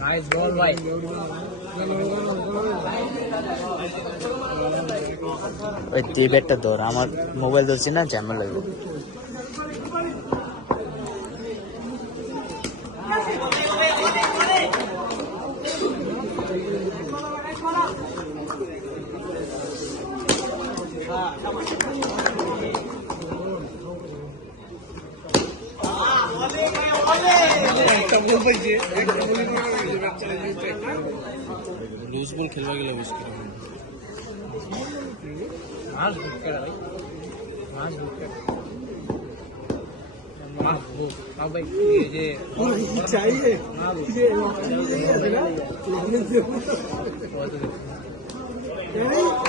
nice ball भाई ওই তুই ব্যাটটা ধর আমার মোবাইল ধরছি না ঝামেলা লাগবে लूज बॉल खेलवा गेला बेश করে मास विकेट भाई मास विकेट मास वो अब भाई ये चाहिए ये